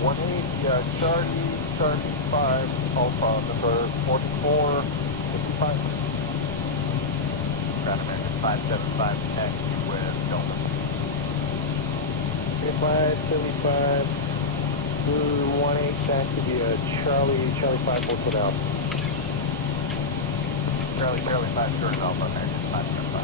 Charlie 5, Alpha, number 4455. Ground American 575, taxi with Delta. 575, 18, taxi via Charlie 5, 4 foot out. Charlie 5, short Alpha, American 575.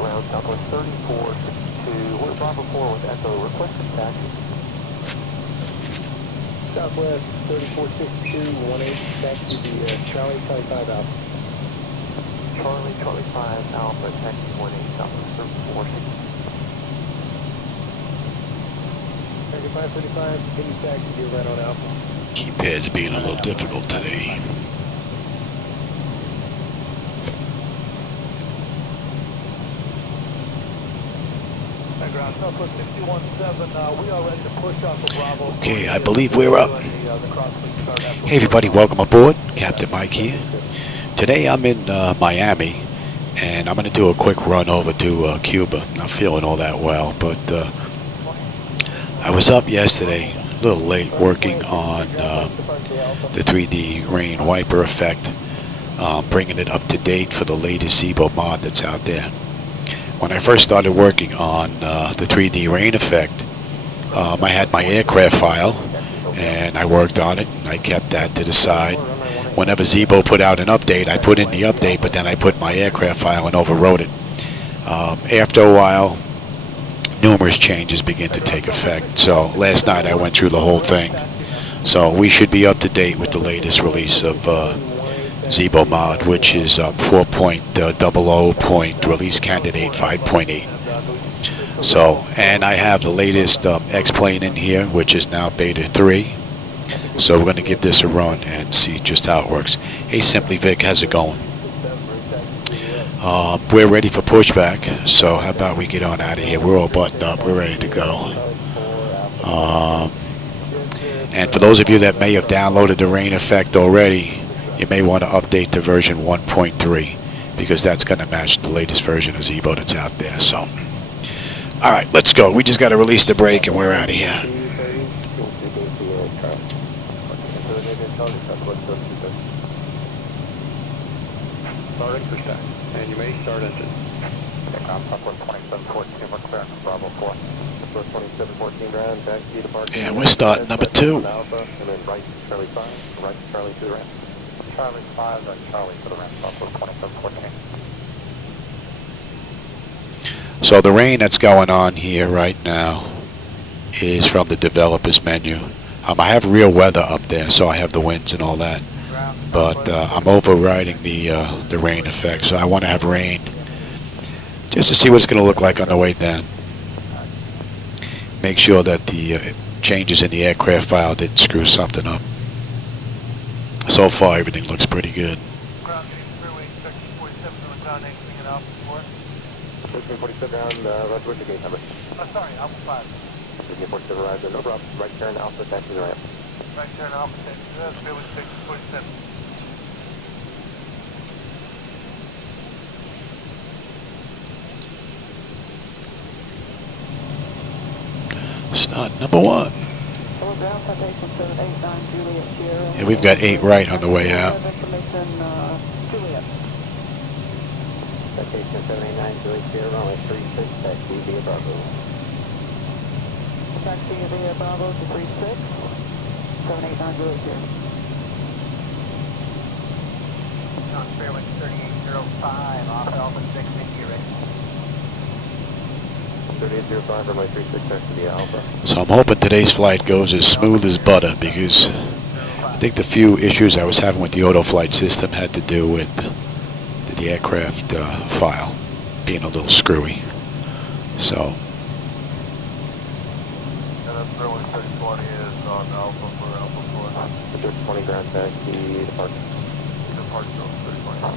Ground Southwest 3462, we're Bravo 4 with Echo, requested taxi. Southwest 3462, 18, taxi via Charlie 5 out. Charlie 5 Alpha, taxi 18, Southwest 3462. American 535, continue taxi via right on Alpha. Keypads being a little difficult today. Okay, I believe we're up. Hey everybody, welcome aboard. Captain Mike here. Today I'm in Miami, and I'm going to do a quick run over to Cuba. Not feeling all that well, but I was up yesterday, a little late, working on the 3D rain wiper effect, bringing it up to date for the latest Zibo mod that's out there. When I first started working on the 3D rain effect, I had my aircraft file, and I worked on it, and I kept that to the side. Whenever Zibo put out an update, I put in the update, but then I put my aircraft file and overwrote it. After a while, numerous changes began to take effect, so last night I went through the whole thing. So we should be up to date with the latest release of Zibo Mod, which is 4.00. Release candidate 5.8. So, and I have the latest X-plane in here, which is now beta 3. So we're going to give this a run and see just how it works. Hey, Simply Vic, how's it going? We're ready for pushback, so how about we get on out of here? We're all buttoned up. We're ready to go. And for those of you that may have downloaded the rain effect already, you may want to update to version 1.3 because that's going to match the latest version of Zibo that's out there. So, all right, let's go. We just got to release the brake and we're out of here. And you may start engine. And we're starting number 2. And then right Charlie 5, right Charlie to the ramp. Charlie 5, right Charlie to the ramp, Southwest 2714. So the rain that's going on here right now is from the developers menu. I have real weather up there, so I have the winds and all that. But I'm overriding the rain effect, so I want to have rain just to see what it's going to look like on the way down. Make sure that the changes in the aircraft file didn't screw something up. So far, everything looks pretty good. Ground 47 to the ground, anything at Alpha 4? 47 down, Roger, what's your gate number? Sorry, Alpha 5. 47 arrived, no problem. Right turn, Alpha, taxi to the ramp. Right turn, Alpha 6, 47. Start number 1. Yeah, we've got 8 right on the way out. Citation 789 Juliet Sierra, runway 36, taxi via Bravo. Taxi via Bravo to 36, 789 Juliet Sierra. John Fairwind 3805, off Alpha 6, India, ready. 3805, runway 36, taxi via Alpha. So I'm hoping today's flight goes as smooth as butter because I think the few issues I was having with the auto flight system had to do with the aircraft file being a little screwy. So that's Fairwind 620 is on Alpha for Alpha 4. 20 ground taxi, departure. Departure 620.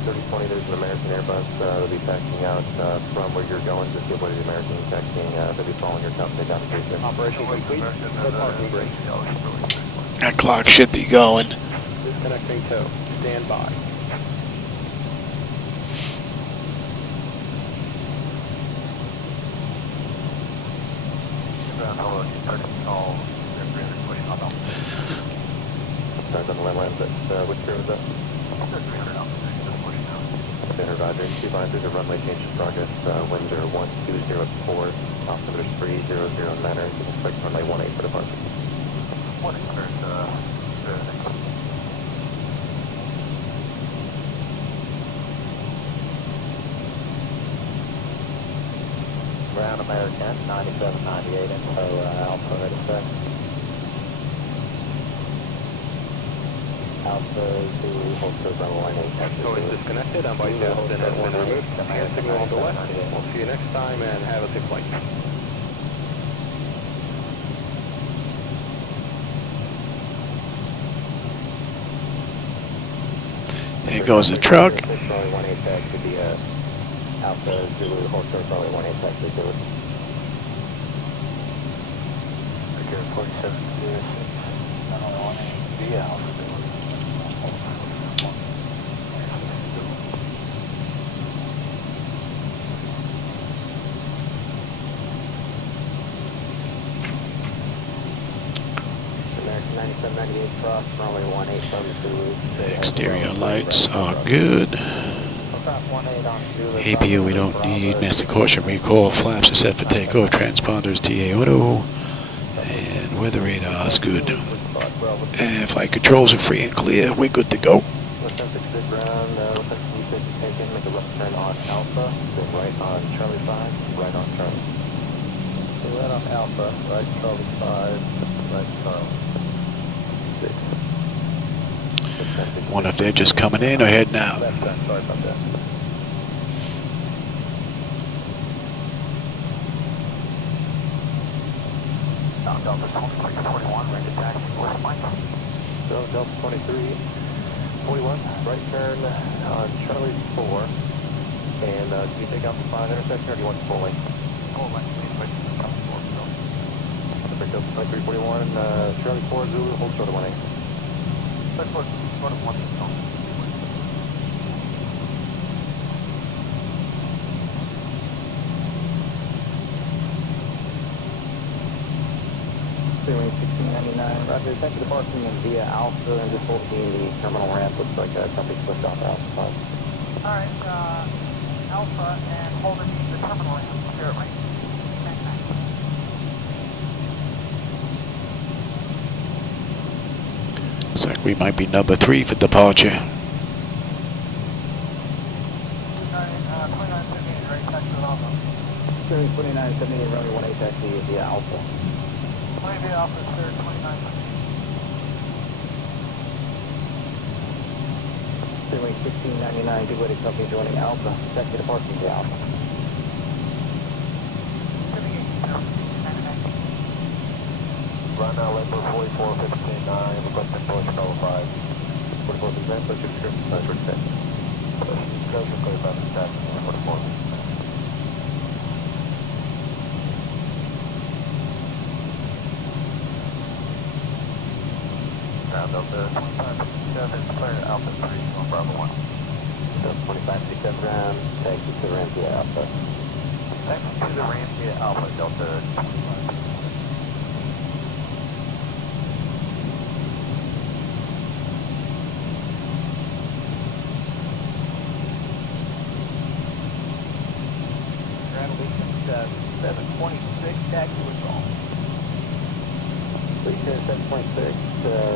3020, there's an American Airbus that'll be taxiing out from where you're going. Just give way to the American taxiing. They'll be following your company down the street. Operation complete. Set parking brake. That clock should be going. Disconnecting tow. Stand by. Starts on the landline, but which crew is that? 300 Center Roger, 253, the runway change in progress. Winds are 1204, altimeter 300 manner. You can expect runway 18 for departure. 18, Ground American, 9798 info, Alpha, ready set. Alpha, Zulu, hold to runway 18. So it's disconnected, I'm by now, then it's been removed. Hand signal on the left. We'll see you next time and have a good flight. There goes the truck. Alpha Zulu, hold short, probably 18 taxi to it. Again, 47 via Alpha Zulu. American 9798 cross, runway 18 from Zulu. The exterior lights are good. APU we don't need. Master caution recall. Flaps are set for takeoff. Transponders TA auto. And weather radar is good. And flight controls are free and clear. We're good to go. Make a left turn on Alpha, then right on Charlie 5, right on Charlie. So right on Alpha, right Charlie 5, right Charlie 6. Wonder if they're just coming in or heading out. Left turn, sorry about that. Delta 2341, ready to taxi, where's Mike? So Delta 2341, right turn on Charlie 4. And can you take out the 5 intersection or do you want the full lane? Full lane, please, wait for the 4. Delta 2341, Charlie 4, Zulu, hold short of 18. Let's put short of 18. Wing 1699, Roger, thank you for parking in via Alpha and just holding the terminal ramp. Looks like something slipped off Alpha 5. Alright, Alpha and holding the terminal ramp, clear right. Looks like we might be number 3 for departure. 2978, right, taxi with Alpha. 2978, runway 18 taxi via Alpha. Maybe Alpha, sir, 2978. Wing 1699, good way to company joining Alpha. Taxi to parking via Alpha. Right now, Limbo 44159, requesting Polish Tower 5. 44%, push your script, push your set. Push your clear about the taxi, 44. Ground Delta 2567, clear Alpha 3 on Bravo 1. Delta 2567 ground, taxi to the ramp via Alpha. Taxi to the ramp via Alpha, Delta 25. Ground Legion 726, taxi withdrawal. 726,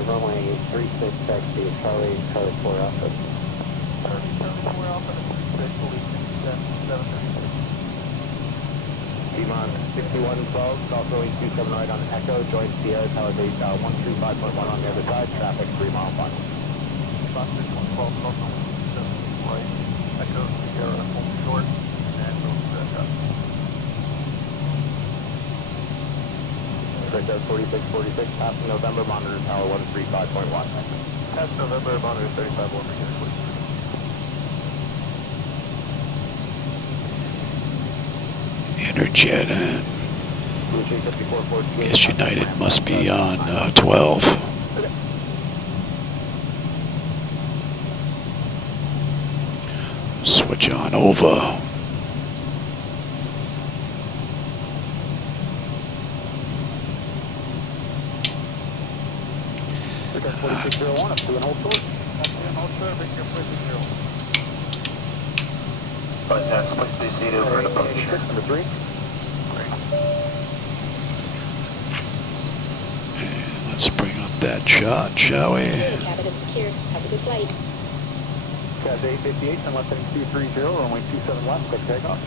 runway 36, taxi, Charlie 4 Alpha. Charlie 4 Alpha, 36, Legion 736. G-Mon 6112, also 827 right on Echo, join Sierra, Tower base 125.1 on the other side, traffic 3 mile flight. G-Mon 6112, also 827 right, Echo, Sierra, home short, and go to the top. Does 4646, past November, monitor tower 135.1. Past November, monitor 35, 136. Interjet. Guess United must be on 12. Switch on over. Please be seated over an approach. Number 3. And let's bring up that shot, shall we? Cabin is secure. Have a good flight. Cat 858, and left heading 230, runway 27 left, quick takeoff.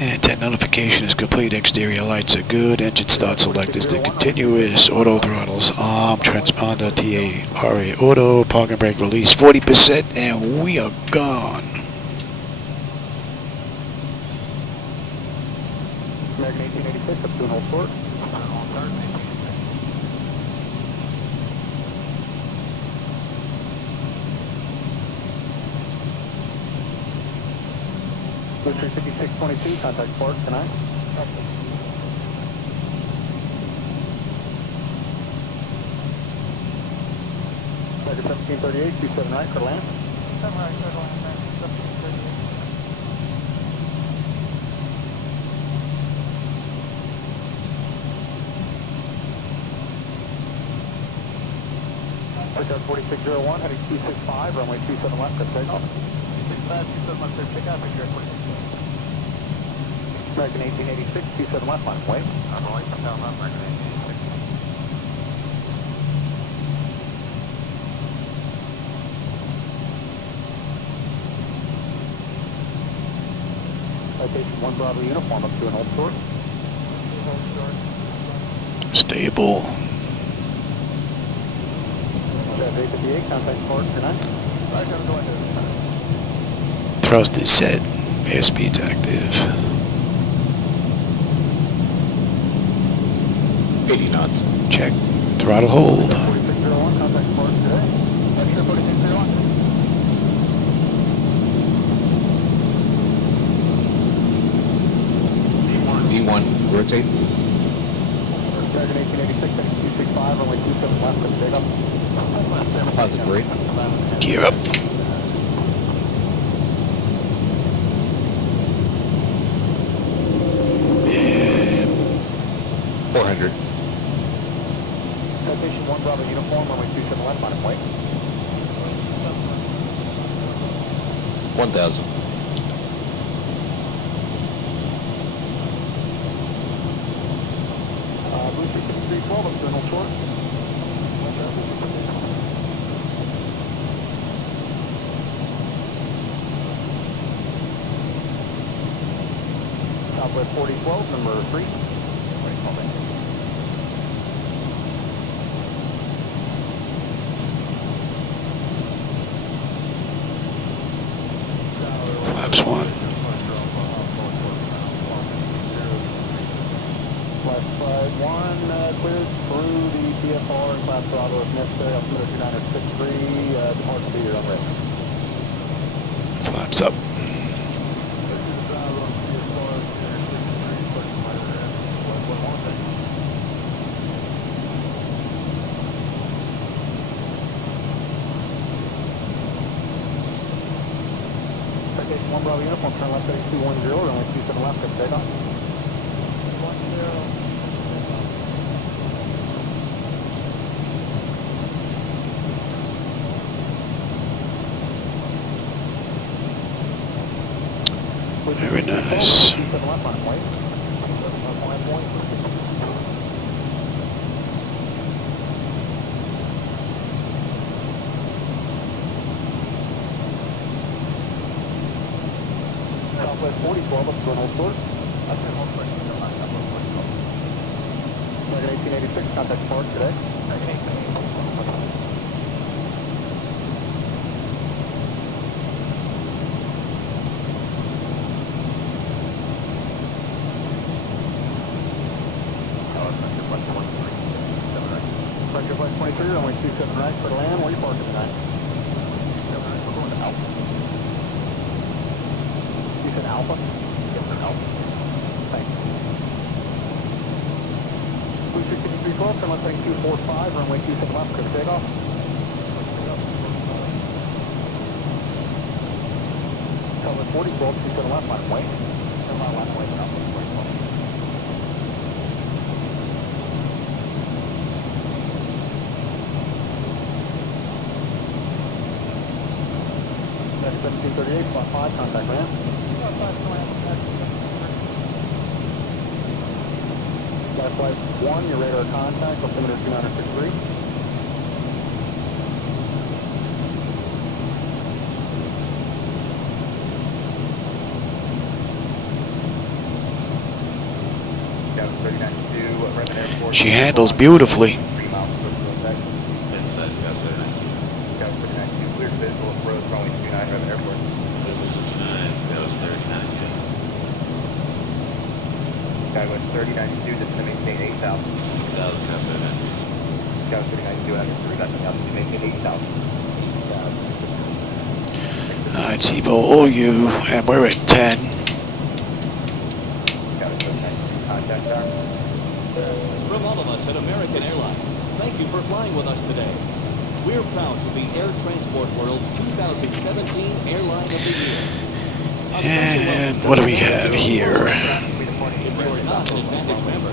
And 10 notification is complete. Exterior lights are good. Engine start select is the continuous. Auto throttles arm. Transponder TA RA auto. Parking brake release 40%, and we are gone. American 1886, up to an hold short. Blue 35622, contact Spark tonight. American 1738, 27 right, clear to land. 7 right, clear to land, 1738. Pickup 4601, heading 265, runway 27 left, quick takeoff. 265, 27 left, clear to take off, make sure 46. American 1886, 27 left line, wait. I'm going to tell them American 1886. Citation 1 Bravo uniform, up to an hold short. Hold short. Stable. Cat 858, contact Spark tonight. Alright, gonna go into this. Thrust is set. Airspeed's active. 80 knots. Check. Throttle hold. 4601, contact Spark today. Extra 4601. V1, rotate. American 1886, heading 265, runway 27 left, quick takeoff. Positive rate. Gear up. And 400. Citation 1 Bravo uniform, runway 27 left, line and wait. 1000. Blue 36312, up to an hold short. Southwest 4012, number 3. flaps 1. Flight 1 cleared through the PFR and flat throttle if necessary. Altimeter 2963, departure to your runway. Flaps up. Citation 1 Bravo uniform, turn left heading 210, runway 27 left, quick takeoff. 10. Very nice. 27 left line, wait. Southwest 4012, up to an hold short. American 1886, contact Spark today. Vector Flight 23, runway 27 right for land. Where are you parking tonight? Alpha. Yes, sir, Alpha. Thanks. Blue 6312, turn left, 245, runway 27 left, quick takeoff. Cover 40, 12, 27 left, line of way. Turn line of way, Alpha, 2012. That's 1738, spot 5, contact ramp. Left flight 1, your radar contact, altimeter 2963. She handles beautifully. Skyway 3092, just to maintain 8,000. Skyway 3092, nothing else, to maintain 8,000. Alright, Zibo, OU, and we're at 10. Skyway 3092, contact our. From all of us at American Airlines, thank you for flying with us today. We're proud to be Air Transport World's 2017 Airline of the Year. And what do we have here? If you're not an Advantage member,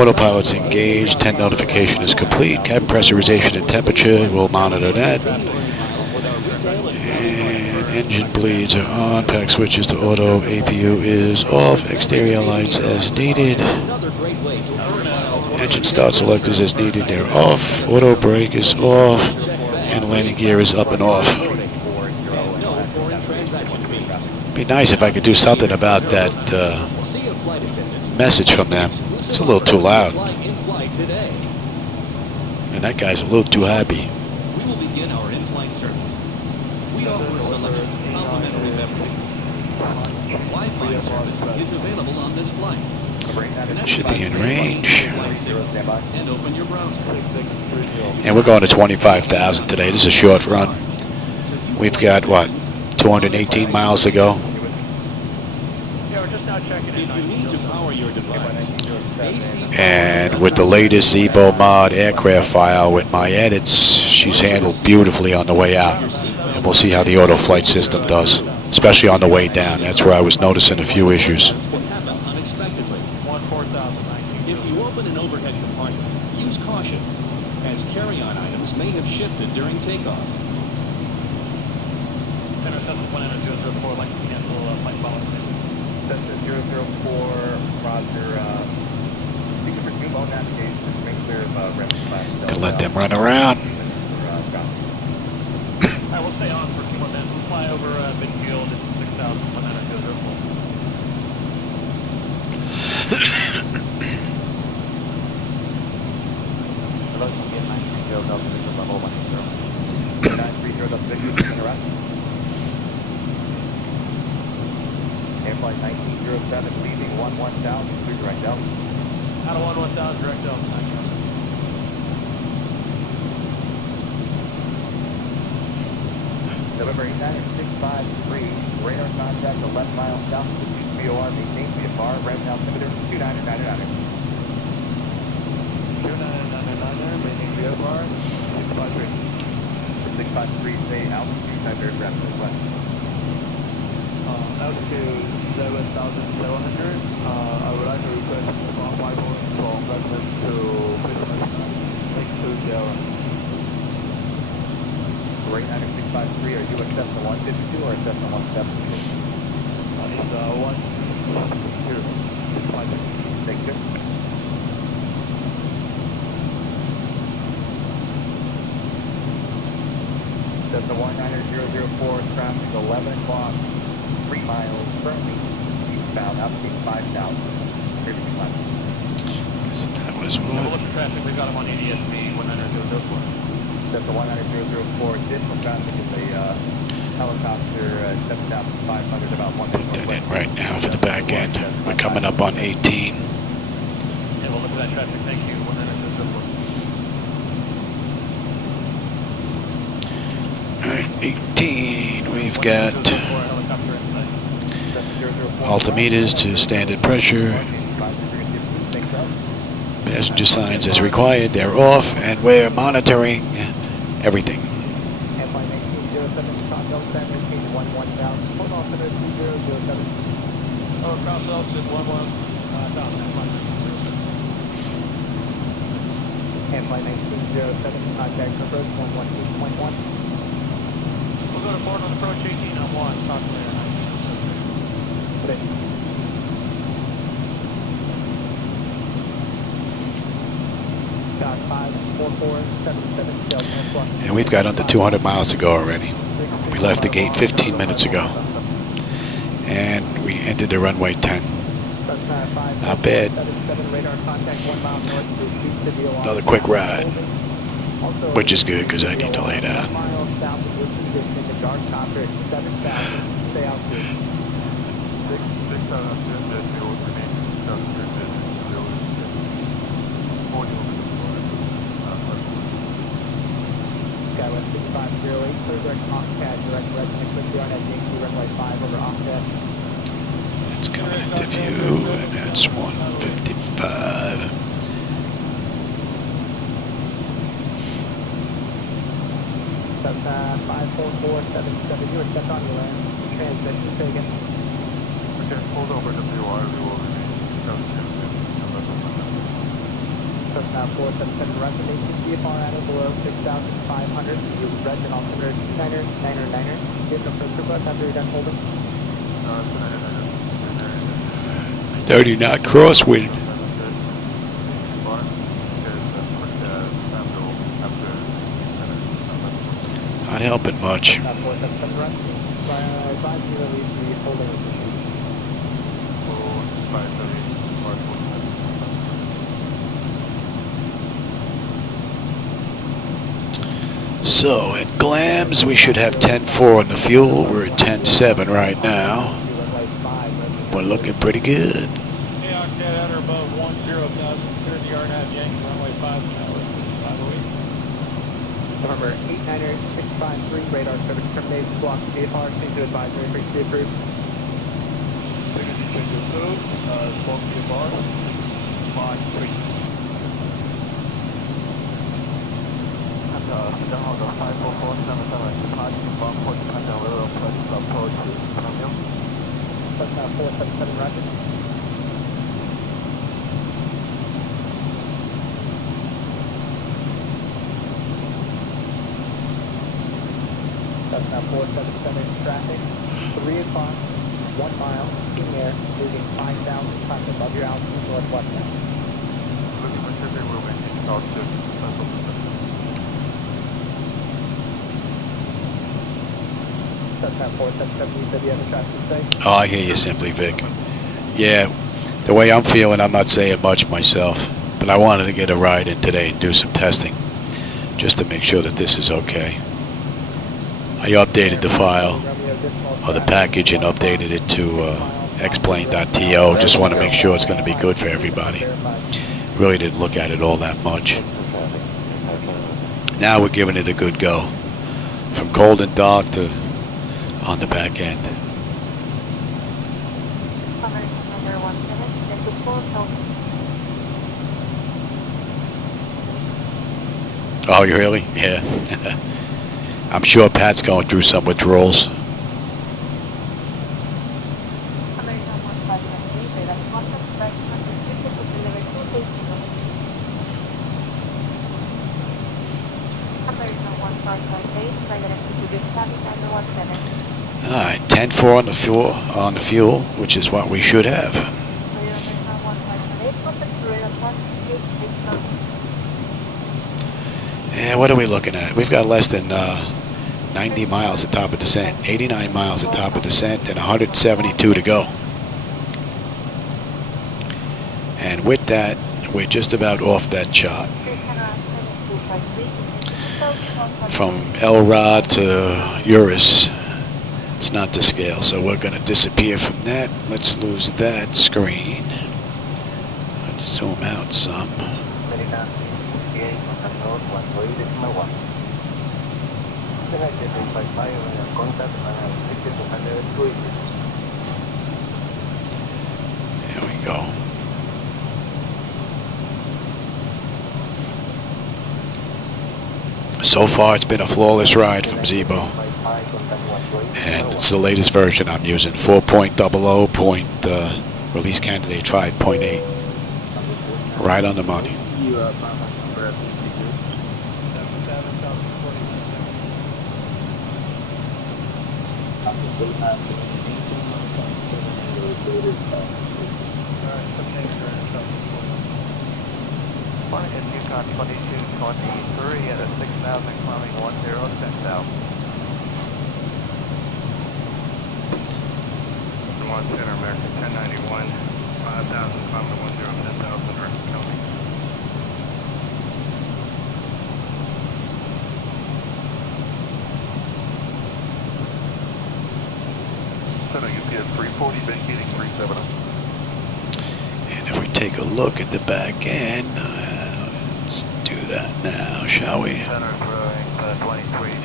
Autopilot's engaged, 10 notification is complete, cabin pressurization and temperature, we'll monitor that. And engine bleeds are on, pack switches to auto, APU is off, exterior lights as needed. another great way to earn miles. Engine start selectors as needed, they're off, auto brake is off, and landing gear is up and off. No foreign transaction fees. Be nice if I could do something about that See a flight attendant. message from them. It's a little too loud, Fly in flight today. and that guy's a little too happy. We will begin our in-flight service. We offer a selection of complimentary beverages. Wi-Fi service is available on this flight. Should be in range. And open your browser. And we're going to 25,000 today. This is a short run. We've got, what, 218 miles to go? Yeah, we're just now checking in. If you need to power your device, AC And with the latest Zibo Mod aircraft file with my edits, she's handled beautifully on the way out. And we'll see how the auto flight system does, especially on the way down. That's where I was noticing a few issues. will happen unexpectedly. 14,019. If you open an overhead compartment, use caution, as carry-on items may have shifted during takeoff. Center Cessna 100 like to cancel flight follow. Cessna 004, roger, speaking for Cuba navigation, make clear of reference class. Can let them run around. I will stay on for 2 more minutes. We'll fly over midfield at 6,104. Hello, CPN 930, Delta Victor, level 180. 930, Delta Victor, interrupt. Air flight 1907, leaving 11,000, clear direct out. Out of 11000, direct out. November 89653, radar contact the left mile south of the VOR, maintain VFR, ramp altimeter 2999. 2999, maintain VFR, 653. 653, say altitude, type aircraft to the west. Altitude 7,700. I would like to request about 5 points from Redmond to Christmas. Take 2 Sierra. Rate 99653, are you a Cessna 152 or a Cessna 172? It's 1 Thank you. Cessna 19004, traffic 11 o'clock, 3 miles, currently eastbound, altitude 5,000. That was We'll what? look at traffic. We've got them on ADSB 19004. Cessna 19004, additional traffic is a helicopter 7,500, about 1 minute. Put that in right now for the back end. We're coming up on 18. Yeah, we'll look at that traffic. Thank you. 19004. Alright, 18. We've got Helicopter in sight. altimeters to standard pressure. Passenger signs as required, they're off, and we're monitoring everything. Flight 1907, contact approach 112.1. We'll go to port on approach 18 on 1, talk to you. Got 54477, And we've got under 200 miles to go already. We left the gate 15 minutes ago. And we entered the runway 10. Not bad. Another quick ride, which is good because I need to lay down. Skywest 6508, clear direct Octad, direct resident, quickly on at Yankee runway 5 over Octad. It's coming into view, and that's 155. That's 54477, you are stepped on your land. Transmission taken. Okay, hold over WR, we will remain. That's 477 Russian, ATCFR at or below 6,500. You resident altimeter 9er. Give them for bus after you're done holding. 30 knot crosswind. Not helping much. So at Glams we should have 10.4 on the fuel. We're at 10.7 right now. We're looking pretty good. Hey, Octad, at or above 10,000, clear the yard at Yankee, runway 5 now, 508. November 89653, radar service terminated, block VFR, change to advisory, frequency approved. Frequency change approved, block VFR, 53. Then hold on 54477, departing from Port Canada, Railroad Place, approach Columbia. That's 477 Roger. That's 477 traffic, 3 o'clock, 1 mile, in the air, moving 5,000 tons above your altitude northwest now. Looking for shipping, we'll maintain altitude, central Pacific. That's 477, you said you have a traffic say? Oh, I hear you, Simply Vic. Yeah, the way I'm feeling, I'm not saying much myself, but I wanted to get a ride in today and do some testing, just to make sure that this is okay. I updated the file, or the package, and updated it to xplane.to. Just want to make sure it's going to be good for everybody. Really didn't look at it all that much. Now we're giving it a good go. From cold and dark to on the back end. Oh, you really? Yeah. I'm sure Pat's going through some withdrawals. All right, 10.4 on the fuel, which is what we should have. And what are we looking at? We've got less than 90 miles at top of descent, 89 miles at top of descent, and 172 to go. And with that, we're just about off that chart. From El Rod to Urus, it's not to scale, so we're going to disappear from that. Let's lose that screen. Let's zoom out some. go. So far, it's been a flawless ride from Zibo. And it's the latest version I'm using, 4.00. Release candidate 5.8. Right on the money. Flying at Yukon 2223 at a 6,000 climbing 10 south. 1 Center American 1091, 5,000 climbing 10 south in Rankin County. Center UPS 340 vacating 370. And if we take a look at the back end, let's do that now, shall we?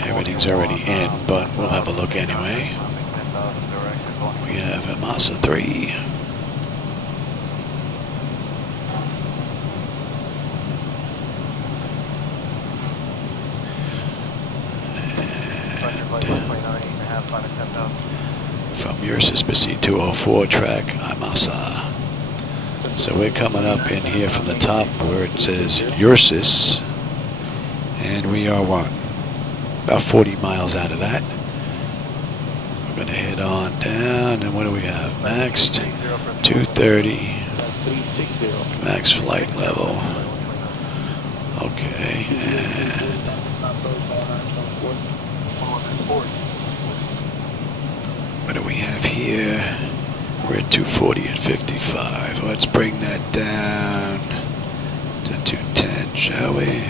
Everything's already in, but we'll have a look anyway. We have a MUSC 3. From Ursus Pursuit 204 track, IMASA. So we're coming up in here from the top where it says Ursus, and we are what? About 40 miles out of that. We're going to head on down, and what do we have? Maxed 230. Max flight level. Okay, and what do we have here? We're at 240 at 55. Let's bring that down to 210, shall we?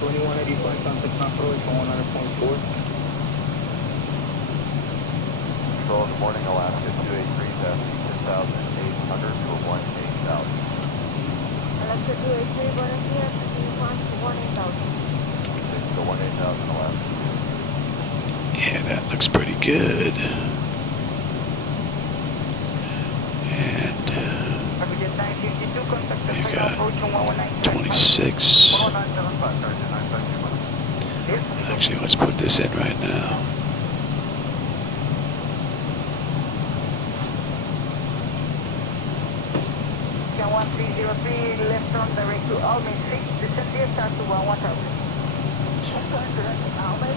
2185 Santa Clara is 100.4. Control, good morning, Alaska 283, 10,800 to 18,000. Alaska 283, buenos días, 18,000. To 18,000, Alaska. Yeah, that looks pretty good. And you got 26. Actually, let's put this in right now. Can 1303 left on direct to Albany 6, descend the start to 1000. Direct to Albany,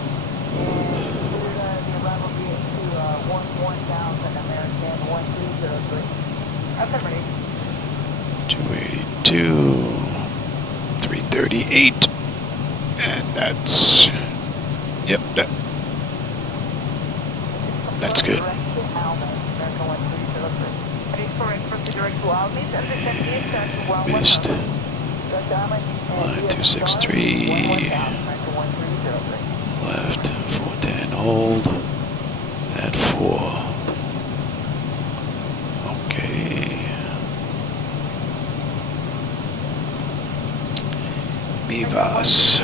and the arrival be to 1000 American 1303. Affirmative. 282, 338, and that's, yep, that's good. Missed. Line 263, left, 410, hold, at 4. Okay. Mivas.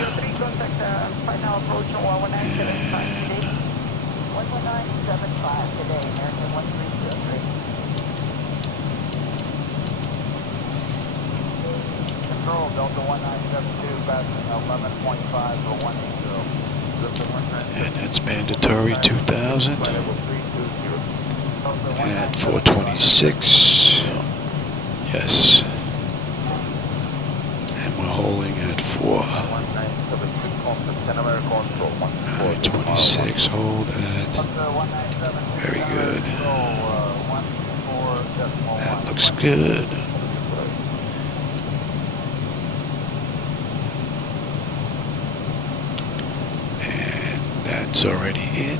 Final approach on 11975 today, American 1303. Control, Delta 1972, passing 11.5 for 180. And that's mandatory 2000 at 426. Yes. And we're holding at 4. 26, hold at. Very good. That looks good. And that's already in.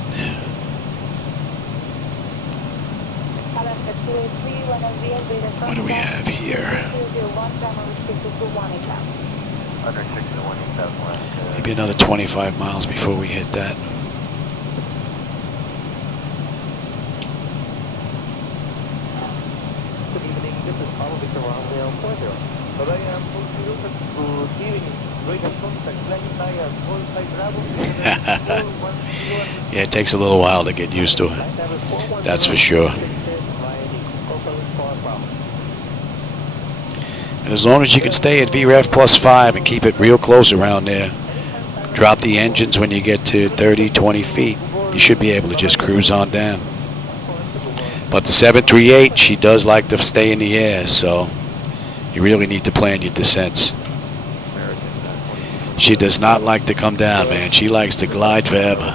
What do we have here? Maybe another 25 miles before we hit that. Good evening, this is probably the runway 40. But I am receiving radar contact, flying by a full flight Bravo. Yeah, it takes a little while to get used to it. That's for sure. And as long as you can stay at VREF +5 and keep it real close around there, drop the engines when you get to 30, 20 feet, you should be able to just cruise on down. But the 738, she does like to stay in the air, so you really need to plan your descents. She does not like to come down, man. She likes to glide forever.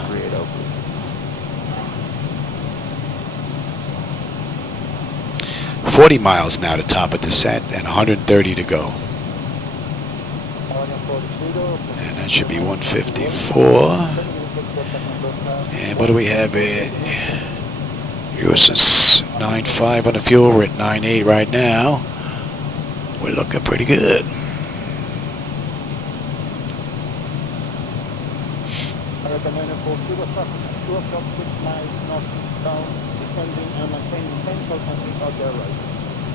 $40 miles now to top of descent and 130 to go. And that should be 154. And what do we have here? US is 9.5 on the fuel. We're at 9.8 right now. We're looking pretty good.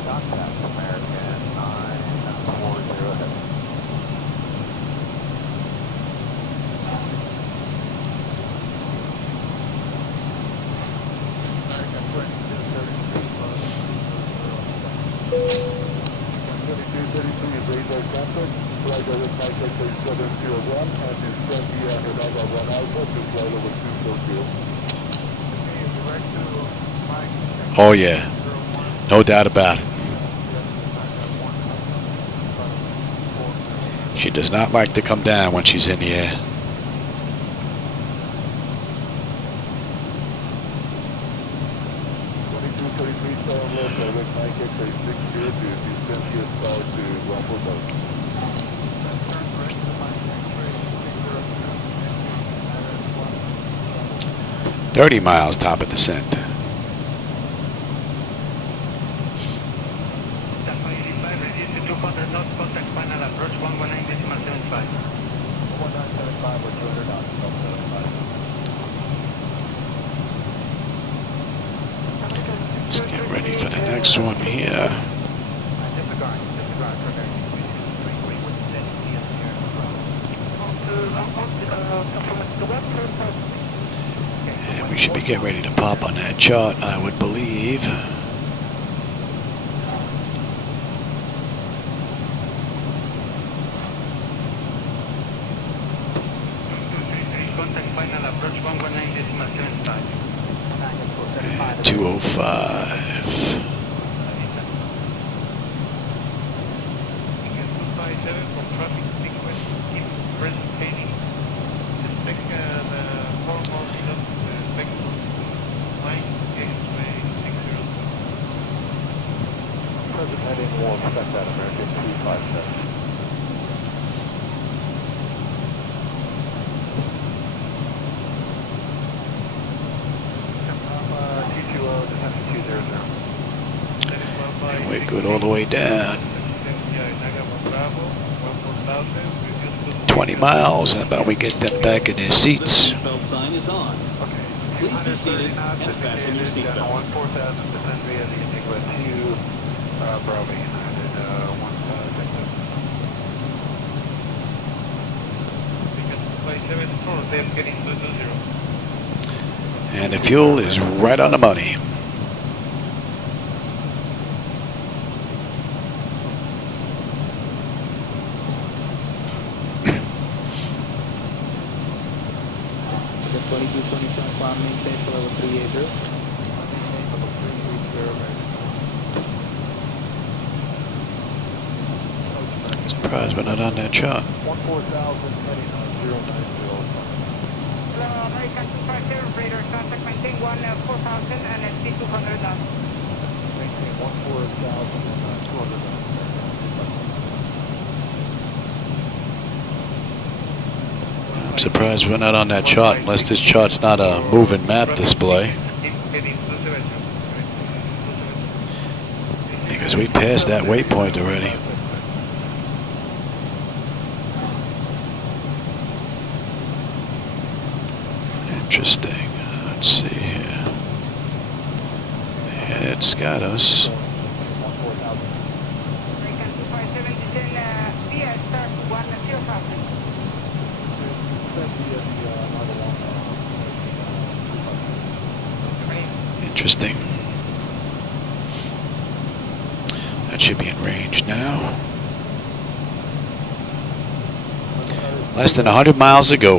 Contact American 940 heavy. Oh yeah, no doubt about it. She does not like to come down when she's in the air. $30 miles top of descent. Let's get ready for the next one here. And we should be getting ready to pop on that chart, I would believe. And 205. Heading 1, expect that American 257. And we're good all the way down. 20 miles, and about we get them back in their seats. Seatbelt sign is on. Please be seated and fasten your seatbelt. 14,000 descend via the Enigma 2 Bravo United 1 And the fuel is right on the money. Surprised we're not on that chart. 14,000 heading on 090. Hello, American 257, radar contact, maintain 4,000 and ST 200 knots. Maintain 14,200 knots. I'm surprised we're not on that chart, unless this chart's not a moving map display. Because we passed that waypoint already. Interesting. Let's see here. It's got us. American 257, descend via start 10,000. Interesting. That should be in range now. Less than 100 miles to go.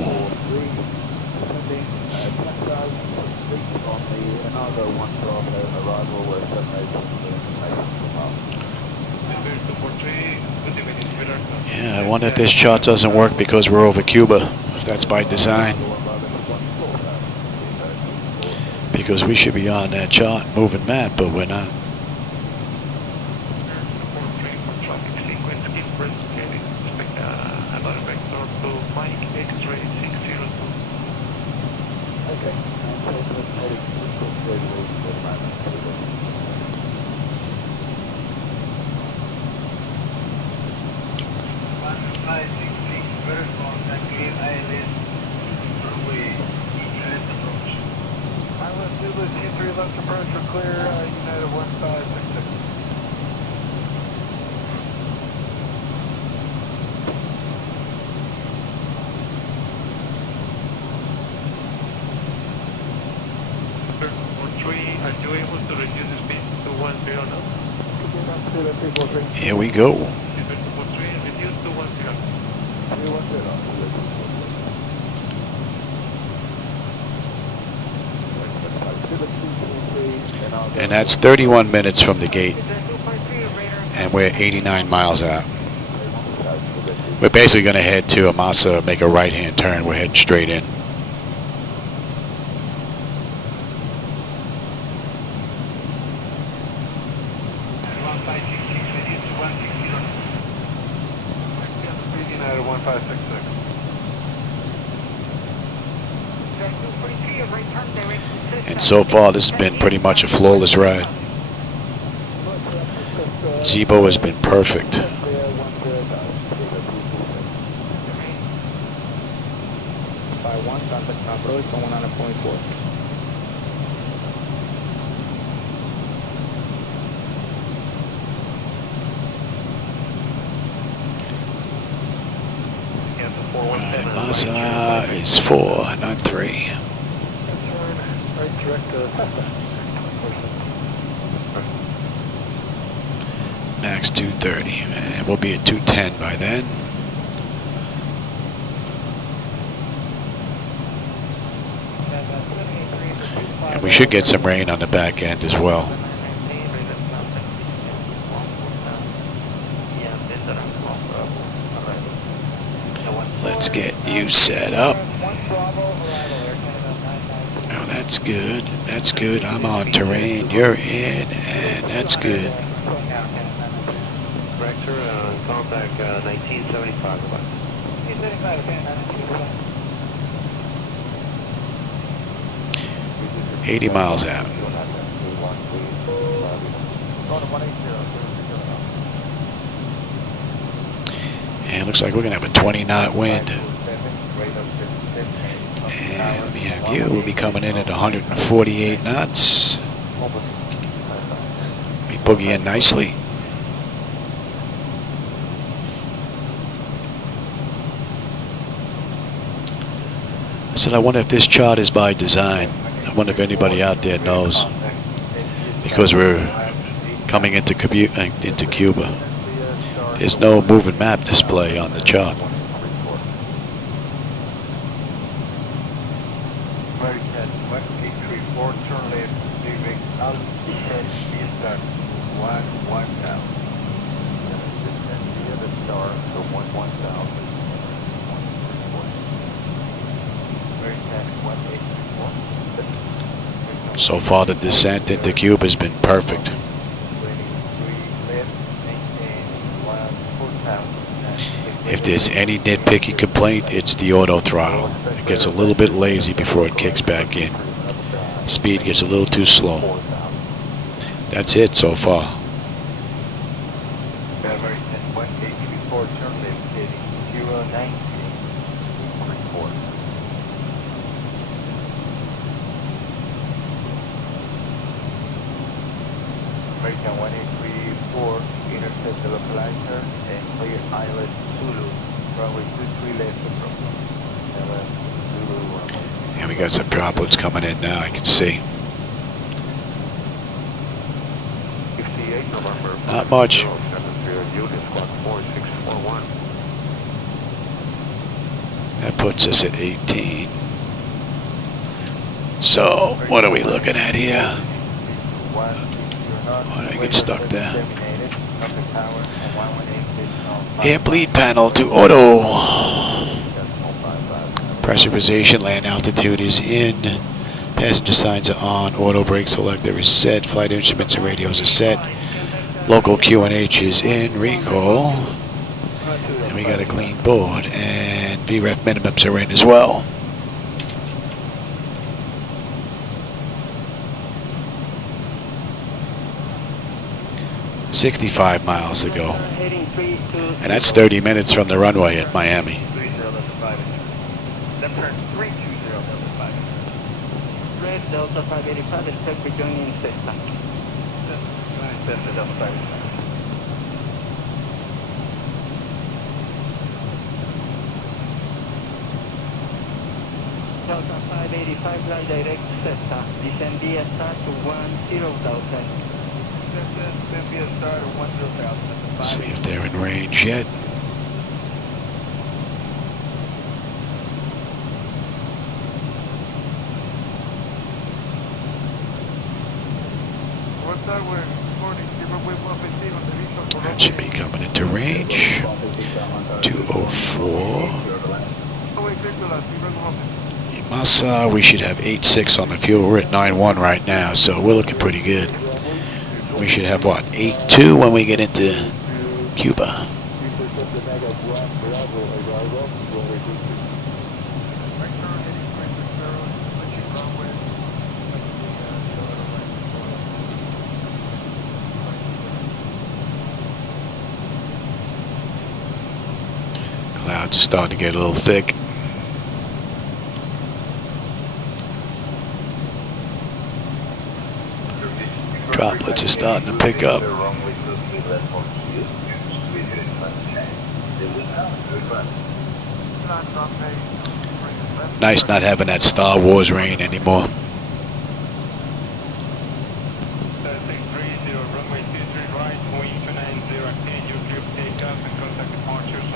Yeah, I wonder if this chart doesn't work because we're over Cuba, if that's by design. Because we should be on that chart moving map, but we're not. Here we go. And that's 31 minutes from the gate. And we're 89 miles out. We're basically going to head to Amasa, make a right-hand turn. We're heading straight in. And so far, this has been pretty much a flawless ride. Zibo has been perfect. Masa is 4, not 3. Max 230, and we'll be at 210 by then. And we should get some rain on the back end as well. Let's get you set up. Oh, that's good. That's good. I'm on terrain. You're in, and that's good. Contact 1975. 80 miles out. And it looks like we're going to have a 20-knot wind. And let me have you. We'll be coming in at 148 knots. We boogie in nicely. I said, I wonder if this chart is by design. I wonder if anybody out there knows. Because we're coming into Cuba. There's no moving map display on the chart. So far, the descent into Cuba has been perfect. If there's any nitpicky complaint, it's the auto throttle. It gets a little bit lazy before it kicks back in. Speed gets a little too slow. That's it so far. American 1834, intercept the localizer and clear islet Zulu, runway 23 left approach. Yeah, we got some droplets coming in now, I can see. 58, Not much. That puts us at 18. So, what are we looking at here? Why did I get stuck there? Air bleed panel to auto. Pressurization, land altitude is in. Passenger signs are on. Auto brake selector is set. Flight instruments and radios are set. Local QNH is in. Recall. And we got a clean board. And VREF minimums are in as well. .65 miles to go. And that's 30 minutes from the runway at Miami. Red Delta 585, expect to join in Cessna. Delta 585. Delta 585, fly direct Cessna. Descend VSR to 10,000. Descend VSR to 10,000. See if they're in range yet. That should be coming into range. 204. MUSC, we should have 8.6 on the fuel. We're at 9.1 right now, so we're looking pretty good. We should have, what, 8.2 when we get into Cuba. Clouds are starting to get a little thick. Droplets are starting to pick up. Nice not having that Star Wars rain anymore.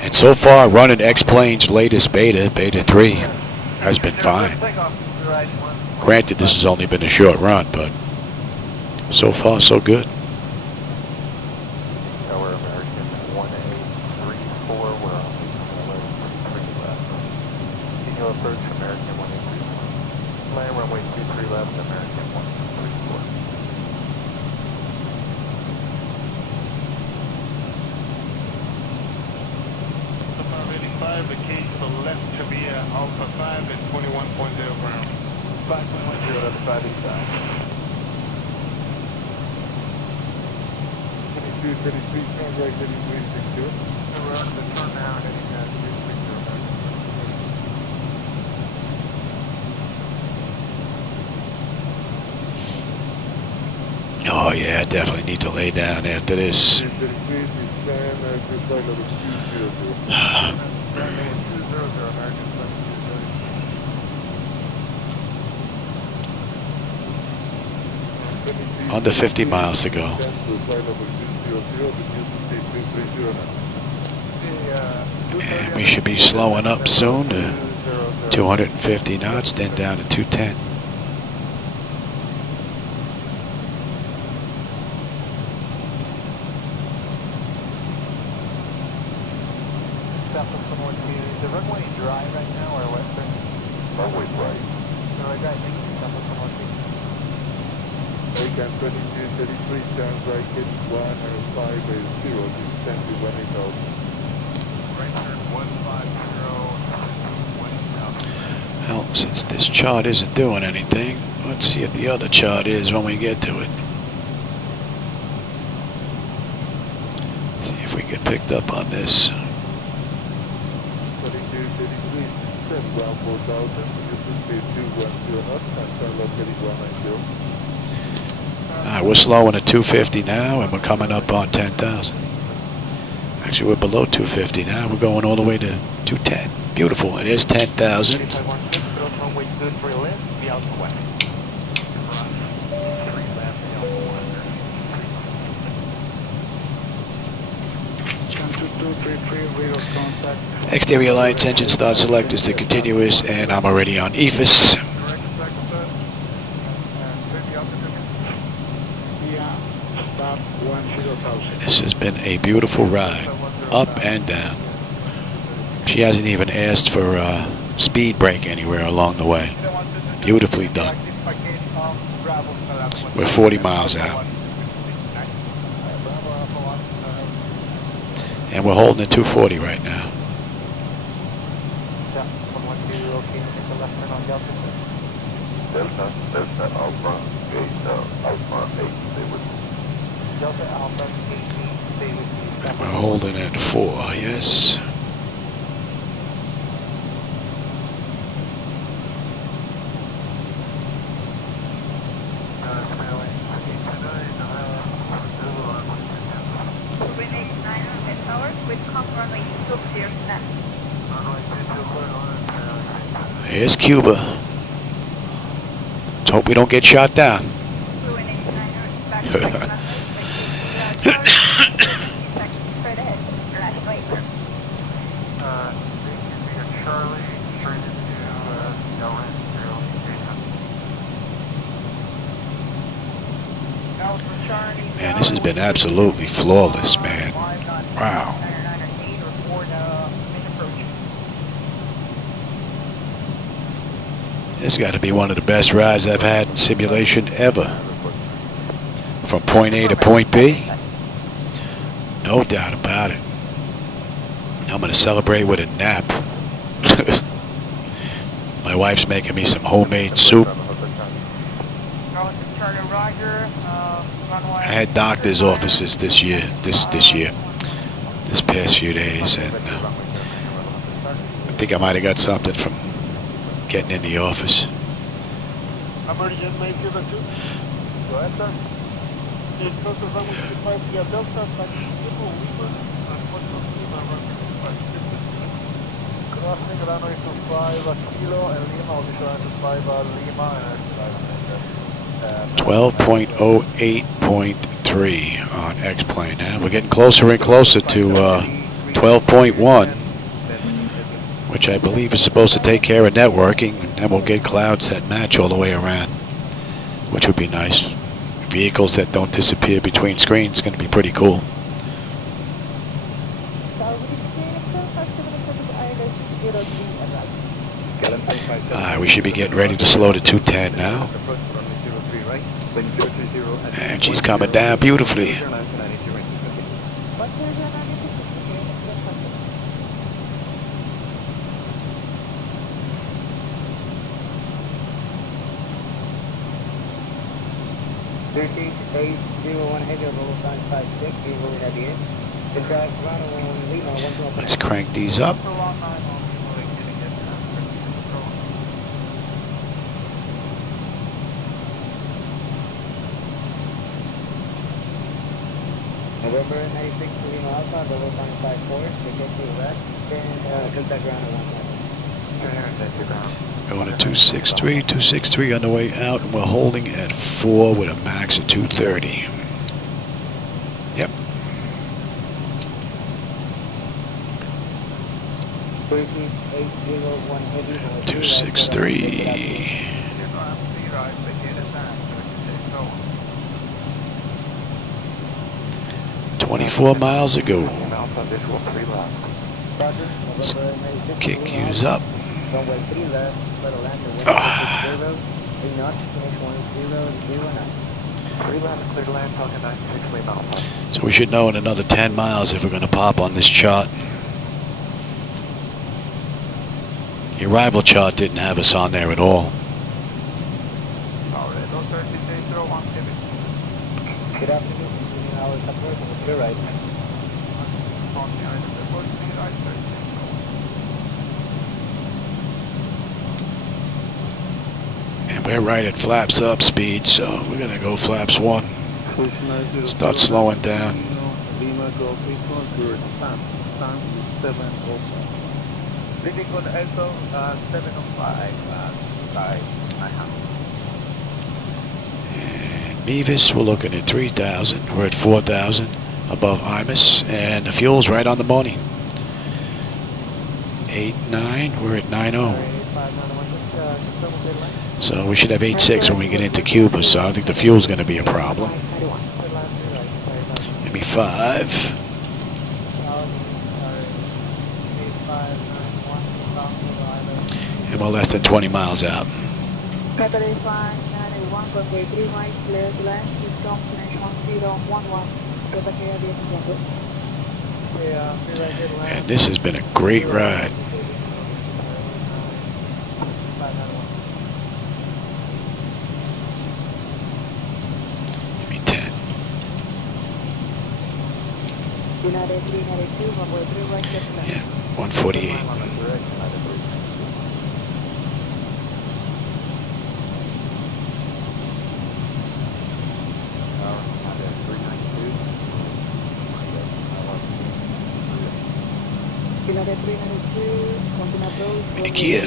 And so far, running X-Plane's latest beta, Beta 3, has been fine. Granted, this has only been a short run, but so far, so good. Tower American 1834, we're on pretty left. Continue approach American 1834. Land runway 23 left, American 134. Vacation to the left to be Alpha 5 and 21.0 ground. 5.10 at the 5 side. 2233, turn right, heading 360. We're on the turn now, heading 360. Oh yeah, I definitely need to lay down after this. Under 50 miles to go. And we should be slowing up soon to 250 knots, then down to 210. Is the runway dry right now or western? Runway right. So I got American 2233, turns right, heading 10580, descend to 18000. Right turn 150, Well, since this chart isn't doing anything, let's see if the other chart is when we get to it. See if we get picked up on this. 2233, descend ground 4000, this is speed 210 knots, and turn left heading 190. Alright, we're slowing at 250 now, and we're coming up on 10,000. Actually, we're below 250 now. We're going all the way to 210. Beautiful. It is 10,000. Exterior lights, engine start selectors to continuous, and I'm already on EFIS. This has been a beautiful ride, up and down. She hasn't even asked for a speed break anywhere along the way. Beautifully done. We're 40 miles out. And we're holding at 240 right now. And we're holding at 4, yes. Here's Cuba. Let's hope we don't get shot down. Man, this has been absolutely flawless, man. Wow. This has got to be one of the best rides I've had in simulation ever. From point A to point B. No doubt about it. I'm going to celebrate with a nap. My wife's making me some homemade soup. I had doctor's offices this past few days, and I think I might have got something from getting in the office. .08.3 on X-Plane, and we're getting closer and closer to 12.1, which I believe is supposed to take care of networking, and we'll get clouds that match all the way around, which would be nice. Vehicles that don't disappear between screens is going to be pretty cool. We should be getting ready to slow to 210 now. And she's coming down beautifully. Let's crank these up. November 96 to Lima Alpha, double 554, ticket to west, and contact ground at 1. Going to 263 on the way out, and we're holding at 4 with a max of 230. Yep. 263. 24 miles ago. Let's kick yous up. So we should know in another 10 miles if we're going to pop on this chart. The arrival chart didn't have us on there at all. Good afternoon. You're right. And we're right at flaps up speed, so we're going to go flaps 1. Start slowing down. And Mevis, we're looking at 3,000. We're at 4,000. above IMUS, and the fuel's right on the money. 8.9, we're at 9.0. So we should have 8.6 when we get into Cuba, so I don't think the fuel's going to be a problem. Maybe 5. And we're less than 20 miles out. And this has been a great ride. Maybe 10. Yeah, 148. Mini Kia.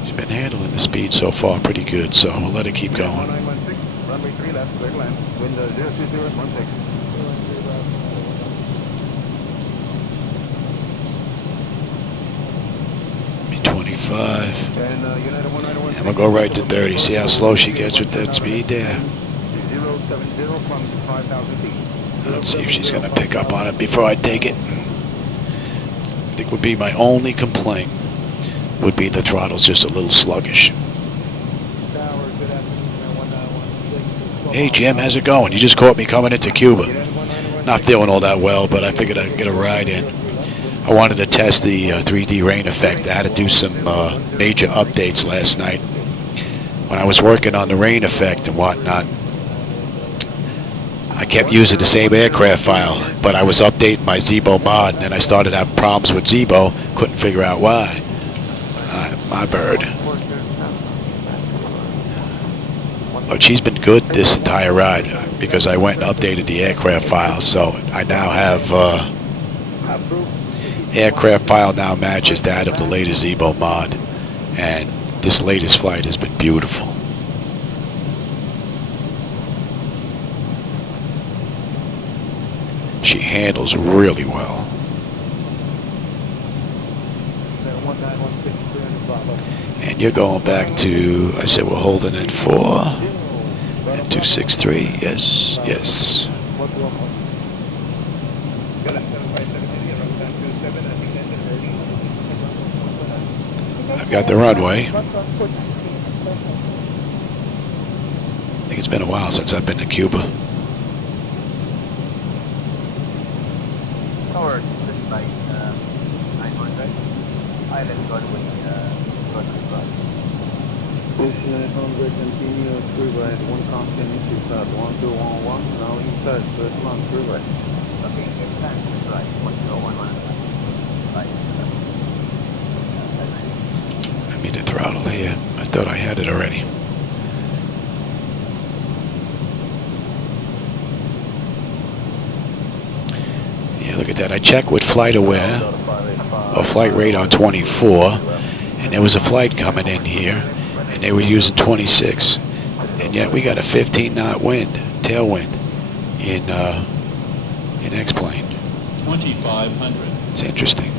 He's been handling the speed so far pretty good, so we'll let it keep going. 1916, runway 3 left, clear to land. Wind 02016. 25. And we'll go right to 30. See how slow she gets with that speed there. Let's see if she's going to pick up on it before I take it. I think would be my only complaint would be the throttle's just a little sluggish. Hey Jim, how's it going? You just caught me coming into Cuba. Not feeling all that well, but I figured I'd get a ride in. I wanted to test the 3D rain effect. I had to do some major updates last night. When I was working on the rain effect and whatnot, I kept using the same aircraft file, but I was updating my Zibo Mod, and I started having problems with Zibo. Couldn't figure out why. My bird. But she's been good this entire ride because I went and updated the aircraft file, so I now have aircraft file now matches that of the latest Zibo Mod, and this latest flight has been beautiful. She handles really well. And you're going back to, I said we're holding at 4 and 263. Yes, yes. I've got the runway. I think it's been a while since I've been to Cuba. Push on the continuous freeway at 1 constant issue start 1211. Now inside first month freeway. Okay, get back to right 1011. I need to throttle here. I thought I had it already. Yeah, look at that. I checked with FlightAware or Flight Radar 24, and there was a flight coming in here, and they were using 26, and yet we got a 15-knot wind, tailwind, in X-plane. 2500. It's interesting.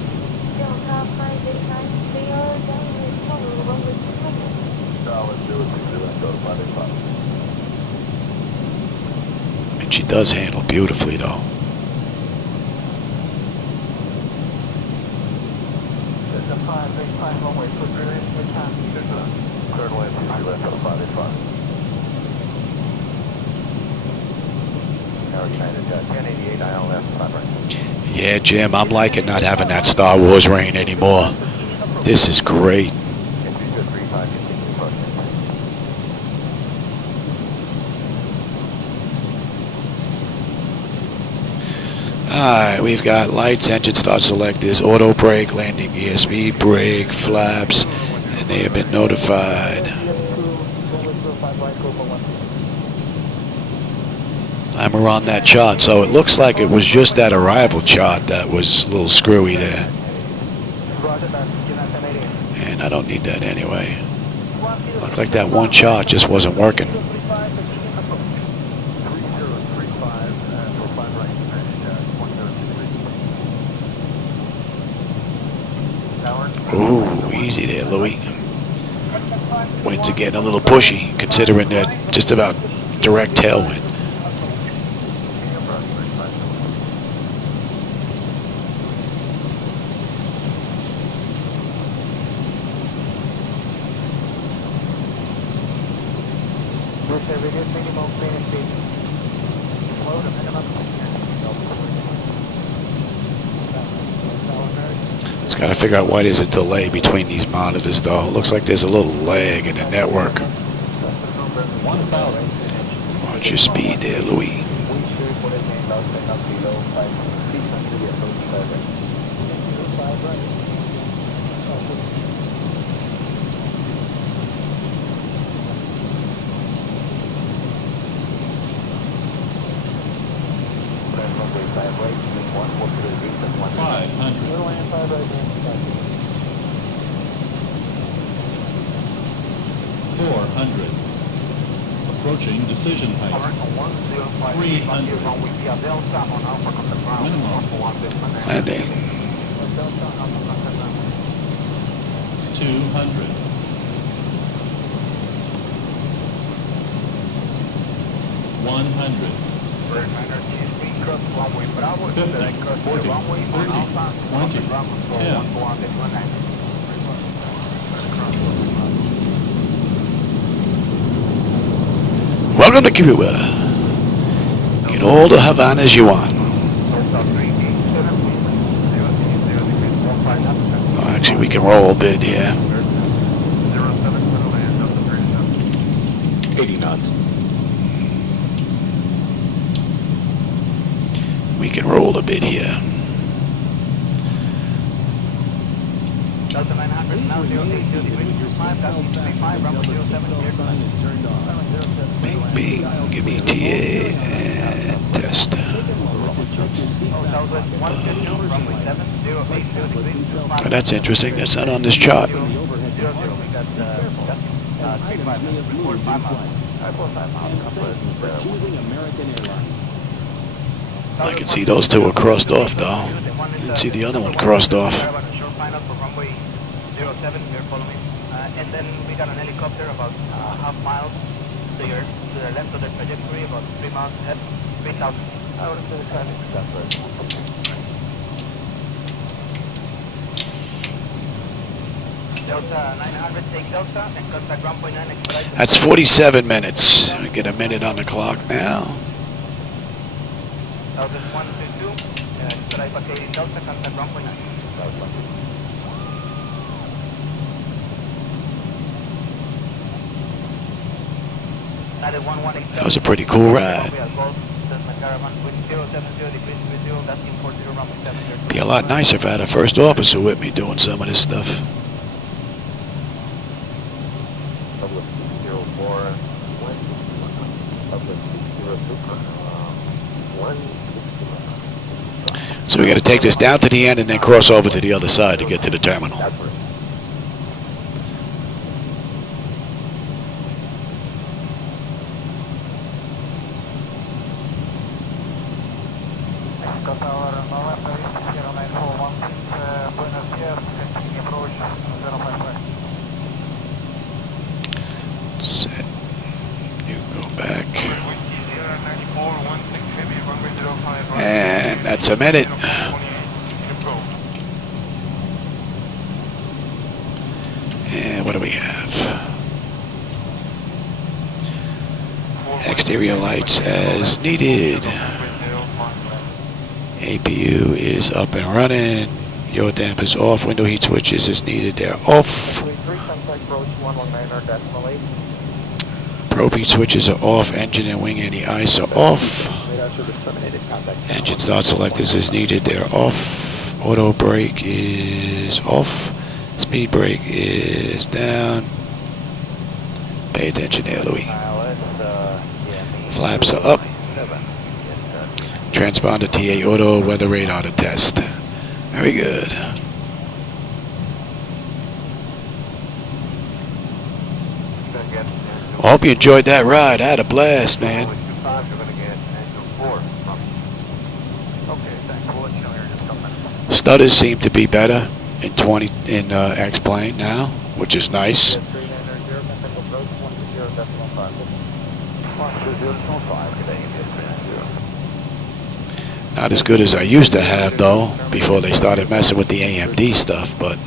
And she does handle beautifully, though. Yeah, Jim, I'm liking not having that Star Wars rain anymore. This is great. Alright, we've got lights, engine start selectors, auto brake, landing gear, speed brake, flaps, and they have been notified. timer on that chart, so it looks like it was just that arrival chart that was a little screwy there. And I don't need that anyway. Looked like that one chart just wasn't working. Ooh, easy there, Louis. Winds are getting a little pushy, considering they're just about direct tailwind. Just got to figure out why there's a delay between these monitors, though. It looks like there's a little lag in the network. 1,000. Watch your speed there, Louis. Approaching decision height. 300. Minimum. Landing. 200. 100. 50, 40, 30, 20, 10. Welcome to Cuba. Get all the Havanas you want. Oh, actually, we can roll a bit here. 80 knots. We can roll a bit here. Delta 900, now 080 degrees, 25, Delta 35, Bravo 07, Bing, bing. Give me TA and test. Oh, that's interesting. That's not on this chart. I can see those two are crossed off, though. You can see the other one crossed off. And then we got an helicopter about half mile to the left of the trajectory, about 3 miles ahead, 3,000. I would have traffic stuff first. Delta 900, take Delta and contact ground point 9 expedite. That's 47 minutes. We get a minute on the clock now. Delta 122, expedite vacating Delta, contact ground point 9. That was a pretty cool ride. Be a lot nicer if I had a first officer with me doing some of this stuff. So we got to take this down to the end and then cross over to the other side to get to the terminal. Set. You go back. And that's a minute. And what do we have? Exterior lights as needed. APU is up and running. Yaw dampers off. Window heat switches as needed. They're off. Probe heat switches are off. Engine and wing anti-ice are off. Engine start selectors as needed. They're off. Auto brake is off. Speed brake is down. Pay attention there, Louis. Flaps are up. Transponder TA auto weather radar to test. Very good. I hope you enjoyed that ride. I had a blast, man. Okay, thanks. We'll let you know here in just a couple minutes. Stutters seem to be better in X-plane now, which is nice. 390, contact approach 10.5. 10.5, good day, India 390. Not as good as I used to have, though, before they started messing with the AMD stuff, but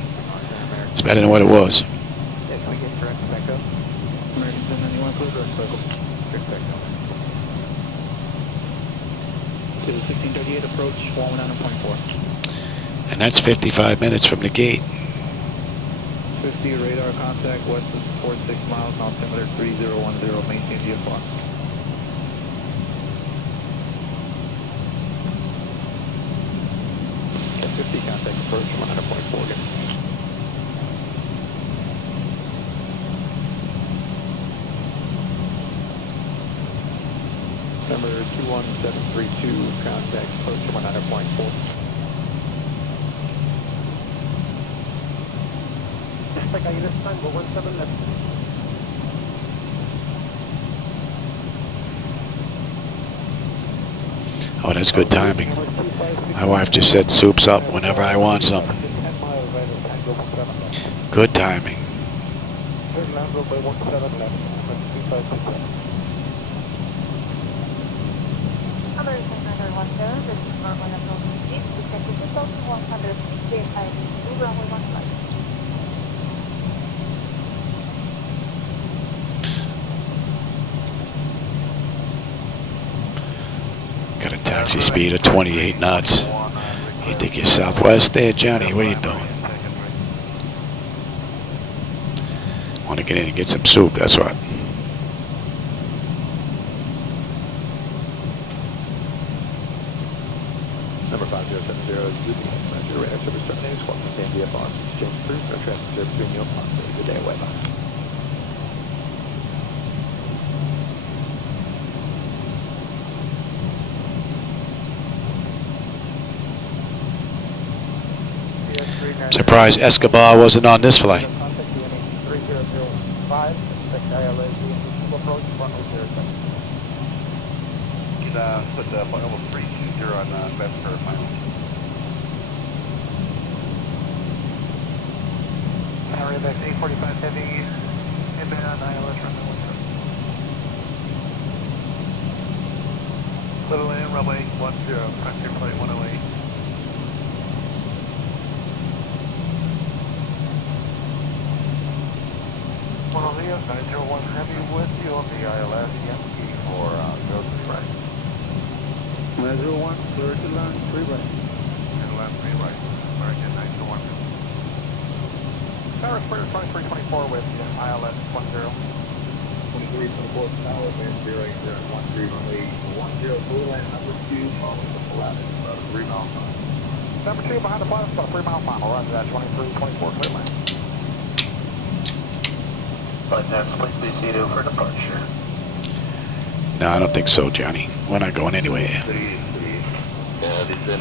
it's better than what it was. Yeah, can we get direct echo? American 1091, clear direct echo. Direct echo. To the 1638 approach, 119.4. And that's 55 minutes from the gate. 50 radar contact west of 46 miles, altimeter 3010, maintain VFR. Okay, 50 contact approach 100.4 again. Number 21732, contact approach 100.4. Like I this time, go 17 left. Oh, that's good timing. My wife just said soup's up whenever I want some. Good timing. American 910, this is Normal National Seat, descend to 2100 feet, ILS 2, runway 15. Got a taxi speed of 28 knots. You think you're Southwest there, Johnny? What are you doing? Want to get in and get some soup, that's right. Number 5070, Zibo Mod, radar service terminated, squawk maintain VFR, exchange cruise, no traffic, 03 Neil Pond, good day, away, bye. Surprised Escobar wasn't on this flight. Contact unit 3005, expect ILS Cuba approach, 1007. You can put the flight level 320 on best for final. Maryback 845 heavy, inbound ILS runway 17. Little in, runway 10, contact flight 108. Buenos dias, 901 Heavy with you on the ILS EMP for 03 right. 901, clear to land 3 right. And land 3 right, American 901. Tower Square 2324 with ILS 10. 2324 Tower, band 08013, runway 10, full land number 2, following the Polaris, about a 3 mile final. Number 2 behind the bottom, about 3 mile final, roger that, 2324 clear land. Flightdeck Solutions for departure. No, I don't think so, Johnny. We're not going anywhere. This is 10,000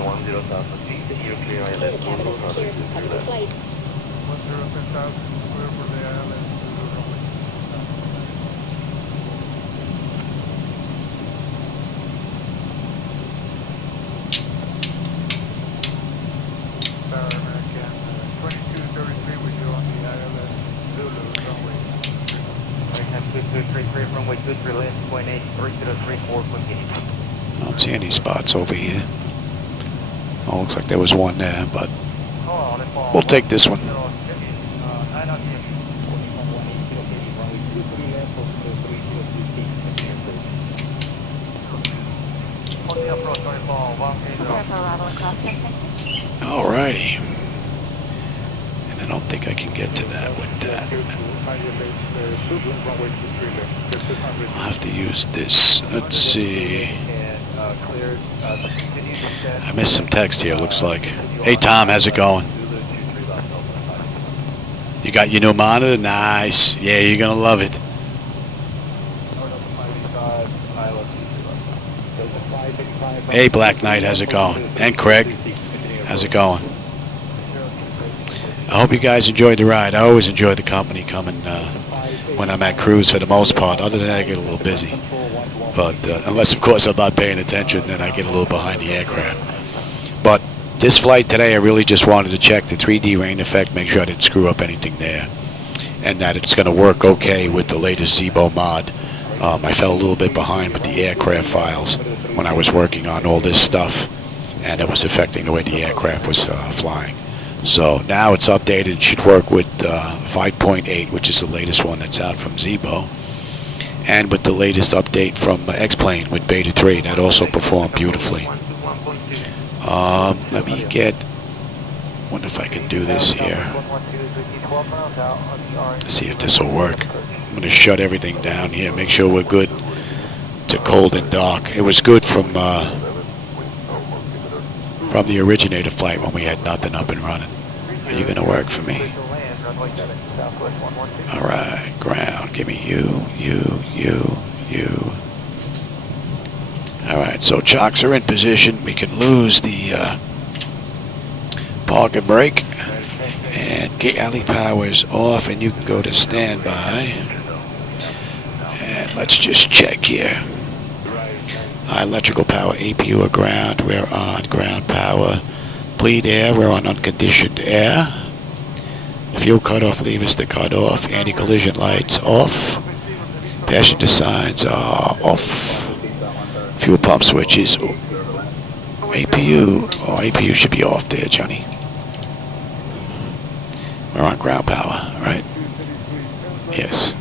feet, you clear ILS 10, Cabin is secure. Have a good flight. 10,000, clear for the ILS. American 2233 with you on the ILS Zulu runway. American 2233, runway 23 left, 0.8, 3034, quick gauge. I don't see any spots over here. Oh, looks like there was one there, but we'll take this one. Alrighty. And I don't think I can get to that with that. I'll have to use this. Let's see. I missed some text here, looks like. Hey Tom, how's it going? You got your new monitor? Nice. Yeah, you're gonna love it. Hey, Black Knight, how's it going? And Craig, how's it going? I hope you guys enjoyed the ride. I always enjoy the company coming when I'm at cruise for the most part. Other than that, I get a little busy. But unless, of course, I'm not paying attention, then I get a little behind the aircraft. But this flight today, I really just wanted to check the 3D rain effect, make sure I didn't screw up anything there, and that it's going to work okay with the latest Zibo Mod. I fell a little bit behind with the aircraft files when I was working on all this stuff, and it was affecting the way the aircraft was flying. So now it's updated. It should work with 5.8, which is the latest one that's out from Zibo, and with the latest update from X-Plane with Beta 3. That also performed beautifully. Let me get, wonder if I can do this here. See if this will work. I'm going to shut everything down here, make sure we're good to cold and dark. It was good from the originator flight when we had nothing up and running. Are you going to work for me? All right, ground. Give me you. All right, so chocks are in position. We can lose the park and brake, and galley power's off, and you can go to standby. And let's just check here. Electrical power, APU or ground. We're on ground power. Bleed air, we're on unconditioned air. Fuel cutoff levers to cut off. Anti-collision lights off. Passenger signs are off. Fuel pump switches. APU. Oh, APU should be off there, Johnny. We're on ground power, right? Yes.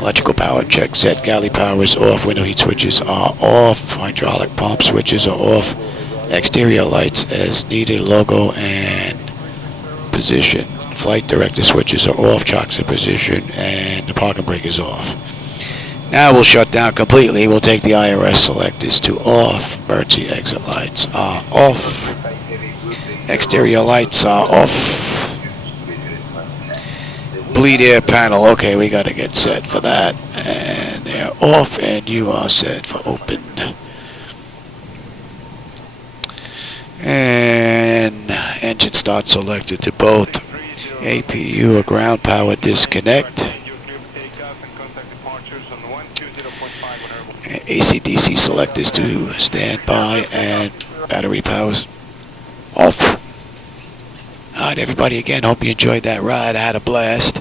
Electrical power check set. Galley power is off. Window heat switches are off. Hydraulic pump switches are off. Exterior lights as needed. Logo and position. Flight director switches are off. Chocks in position, and the parking brake is off. Now we'll shut down completely. We'll take the IRS selectors to off. Emergency exit lights are off. Exterior lights are off. Bleed air panel. Okay, we got to get set for that. And they're off, and you are set for open. And engine start selected to both. APU or ground power disconnect. AC/DC selectors to standby, and battery powers off. Alright, everybody, again, hope you enjoyed that ride. I had a blast.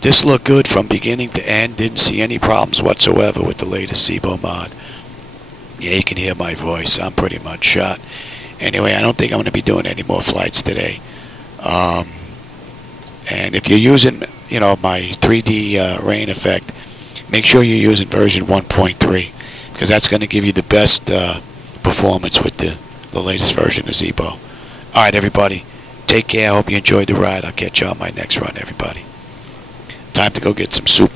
This looked good from beginning to end. Didn't see any problems whatsoever with the latest Zibo Mod. Yeah, you can hear my voice. I'm pretty much shot. Anyway, I don't think I'm going to be doing any more flights today. And if you're using, my 3D rain effect, make sure you're using version 1.3, because that's going to give you the best performance with the latest version of Zibo. All right, everybody, take care. I hope you enjoyed the ride. I'll catch you on my next run, everybody. Time to go get some soup.